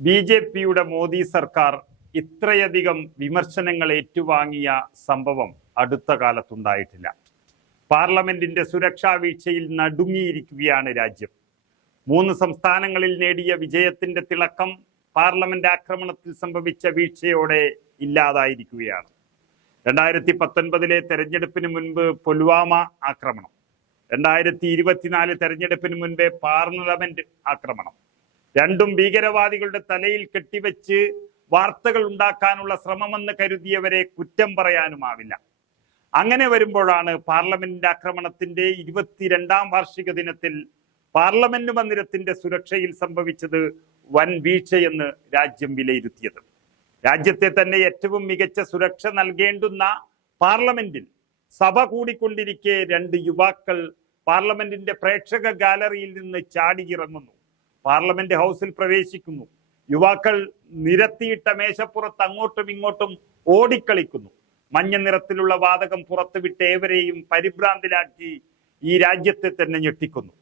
B J പിയുടെ മോദി സർക്കാർ ഇത്രയധികം വിമർശനങ്ങൾ ഏറ്റുവാങ്ങിയ സംഭവം അടുത്ത കാലത്തുണ്ടായിട്ടില്ല. പാർലമെന്റിന്റെ സുരക്ഷാ വീഴ്ചയിൽ നടുങ്ങിയിരിക്കുകയാണ് രാജ്യം. മൂന്ന് സംസ്ഥാനങ്ങളിൽ നേടിയ വിജയത്തിന്റെ തിളക്കം പാർലമെന്റ് ആക്രമണത്തിൽ സംഭവിച്ച വീഴ്ചയോടെ ഇല്ലാതായിരിക്കുകയാണ്. രണ്ടായിരത്തി പത്തൊൻപതിലെ തെരഞ്ഞെടുപ്പിന് മുൻപ് പുൽവാമ ആക്രമണം. രണ്ടായിരത്തി ഇരുപത്തിനാല് തെരഞ്ഞെടുപ്പിന് മുൻപേ പാർലമെന്റ് ആക്രമണം. രണ്ടും ഭീകരവാദികളുടെ തലയിൽ കെട്ടിവെച്ച് വാർത്തകൾ ഉണ്ടാക്കാനുള്ള ശ്രമമെന്ന് കരുതിയവരെ കുറ്റം പറയാനുമാവില്ല. അങ്ങനെ വരുമ്പോഴാണ് പാർലമെന്റിന്റെ ആക്രമണത്തിന്റെ ഇരുപത്തിരണ്ടാം വാർഷിക ദിനത്തിൽ പാർലമെന്റ് മന്ദിരത്തിന്റെ സുരക്ഷയിൽ സംഭവിച്ചത് വൻ വീഴ്ചയെന്ന് രാജ്യം വിലയിരുത്തിയത്. രാജ്യത്തെ തന്നെ ഏറ്റവും മികച്ച സുരക്ഷ നൽകേണ്ടുന്ന പാർലമെന്റിൽ സഭ കൂടിക്കൊണ്ടിരിക്കെ രണ്ട് യുവാക്കൾ പാർലമെന്റിന്റെ പ്രേക്ഷക ഗാലറിയിൽ നിന്ന് ചാടിയിറങ്ങുന്നു. പാർലമെന്റ് ഹൗസിൽ പ്രവേശിക്കുന്നു. യുവാക്കൾ നിരത്തിയിട്ട മേശപ്പുറത്ത് അങ്ങോട്ടും ഇങ്ങോട്ടും ഓടിക്കളിക്കുന്നു. മഞ്ഞ നിറത്തിലുള്ള വാതകം പുറത്തുവിട്ട് ഏവരെയും പരിഭ്രാന്തിലാക്കി ഈ രാജ്യത്തെ തന്നെ ഞെട്ടിക്കുന്നു.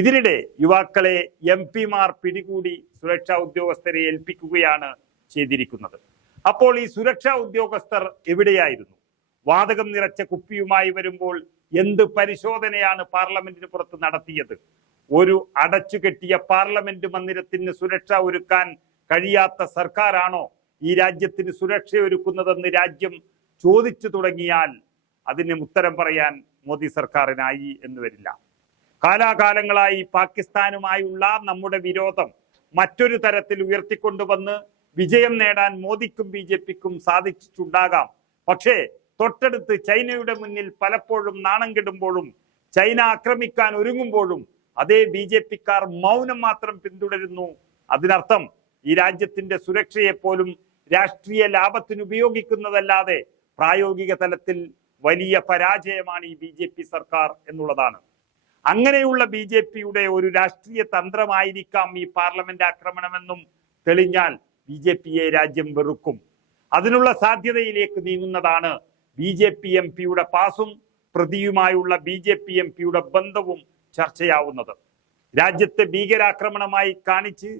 ഇതിനിടെ യുവാക്കളെ എം പിമാർ പിടികൂടി സുരക്ഷാ ഉദ്യോഗസ്ഥരെ ഏൽപ്പിക്കുകയാണ് ചെയ്തിരിക്കുന്നത്. അപ്പോൾ ഈ സുരക്ഷാ ഉദ്യോഗസ്ഥർ എവിടെയായിരുന്നു? വാതകം നിറച്ച കുപ്പിയുമായി വരുമ്പോൾ എന്ത് പരിശോധനയാണ് പാർലമെന്റിന് പുറത്ത് നടത്തിയത്? ഒരു അടച്ചു കെട്ടിയ പാർലമെന്റ് മന്ദിരത്തിന് സുരക്ഷ ഒരുക്കാൻ കഴിയാത്ത സർക്കാരാണോ ഈ രാജ്യത്തിന് സുരക്ഷ ഒരുക്കുന്നതെന്ന് രാജ്യം ചോദിച്ചു തുടങ്ങിയാൽ അതിന് ഉത്തരം പറയാൻ മോദി സർക്കാരിനായി എന്ന് വരില്ല. കാലാകാലങ്ങളായി പാകിസ്ഥാനുമായുള്ള നമ്മുടെ വിരോധം മറ്റൊരു തരത്തിൽ ഉയർത്തിക്കൊണ്ടുവന്ന് വിജയം നേടാൻ മോദിക്കും ബി ജെ പിക്കും സാധിച്ചിട്ടുണ്ടാകാം. പക്ഷേ തൊട്ടടുത്ത് ചൈനയുടെ മുന്നിൽ പലപ്പോഴും നാണം കെടുമ്പോഴും ചൈന ആക്രമിക്കാൻ ഒരുങ്ങുമ്പോഴും അതേ ബി ജെ പിക്കാർ മൗനം മാത്രം പിന്തുടരുന്നു. അതിനർത്ഥം ഈ രാജ്യത്തിന്റെ സുരക്ഷയെ പോലും രാഷ്ട്രീയ ലാഭത്തിന് ഉപയോഗിക്കുന്നതല്ലാതെ പ്രായോഗിക തലത്തിൽ വലിയ പരാജയമാണ് ഈ ബി ജെ പി സർക്കാർ എന്നുള്ളതാണ്. അങ്ങനെയുള്ള ബി ജെ പിയുടെ ഒരു രാഷ്ട്രീയ തന്ത്രമായിരിക്കാം ഈ പാർലമെന്റ് ആക്രമണമെന്നും തെളിഞ്ഞാൽ ബി ജെ പിയെ രാജ്യം വെറുക്കും. അതിനുള്ള സാധ്യതയിലേക്ക് നീങ്ങുന്നതാണ് ബി ജെ പി എം പിയുടെ പാസും പ്രതിയുമായുള്ള ബി ജെ പി എം പിയുടെ ബന്ധവും ചർച്ചയാവുന്നത്. രാജ്യത്തെ ഭീകരാക്രമണമായി കാണിച്ച്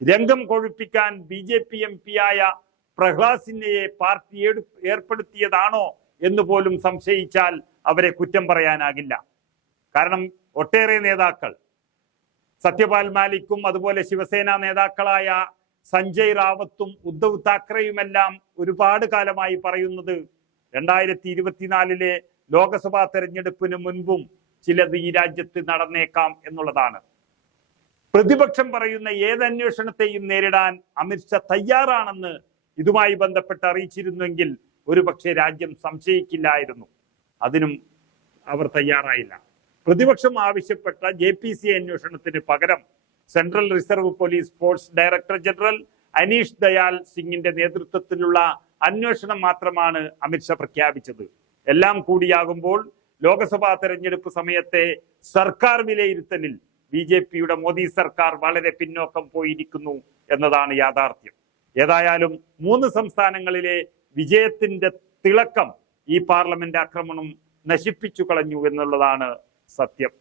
രംഗം കൊഴുപ്പിക്കാൻ ബി ജെ പി എം പിയായ പ്രഹ്ലാദ് സിൻഹയെ പാർട്ടി ഏർപ്പെടുത്തിയതാണോ എന്ന് പോലും സംശയിച്ചാൽ അവരെ കുറ്റം പറയാനാകില്ല. കാരണം ഒട്ടേറെ നേതാക്കൾ സത്യപാൽ മാലിക്കും അതുപോലെ ശിവസേന നേതാക്കളായ സഞ്ജയ് റാവത്തും ഉദ്ധവ് താക്കറെയുമെല്ലാം ഒരുപാട് കാലമായി പറയുന്നത് രണ്ടായിരത്തി ഇരുപത്തിനാലിലെ ലോക്സഭാ തെരഞ്ഞെടുപ്പിന് മുൻപും ചിലത് ഈ രാജ്യത്ത് നടന്നേക്കാം എന്നുള്ളതാണ്. പ്രതിപക്ഷം പറയുന്ന ഏത് അന്വേഷണത്തെയും നേരിടാൻ അമിത്ഷാ തയ്യാറാണെന്ന് ഇതുമായി ബന്ധപ്പെട്ട് അറിയിച്ചിരുന്നെങ്കിൽ ഒരുപക്ഷെ രാജ്യം സംശയിക്കില്ലായിരുന്നു. അതിനും അവർ തയ്യാറായില്ല. പ്രതിപക്ഷം ആവശ്യപ്പെട്ട ജെ പി സി അന്വേഷണത്തിന് പകരം Central Reserve Police Force director general Aneesh Dayal സിംഗിന്റെ നേതൃത്വത്തിലുള്ള അന്വേഷണം മാത്രമാണ് അമിത്ഷാ പ്രഖ്യാപിച്ചത്. എല്ലാം കൂടിയാകുമ്പോൾ ലോക്സഭാ തെരഞ്ഞെടുപ്പ് സമയത്തെ സർക്കാർ വിലയിരുത്തലിൽ ബി ജെ പിയുടെ മോദി സർക്കാർ വളരെ പിന്നോക്കം പോയിരിക്കുന്നു എന്നതാണ് യാഥാർത്ഥ്യം. ഏതായാലും മൂന്ന് സംസ്ഥാനങ്ങളിലെ വിജയത്തിന്റെ തിളക്കം ഈ പാർലമെന്റ് ആക്രമണം നശിപ്പിച്ചു കളഞ്ഞു എന്നുള്ളതാണ് സത്യം.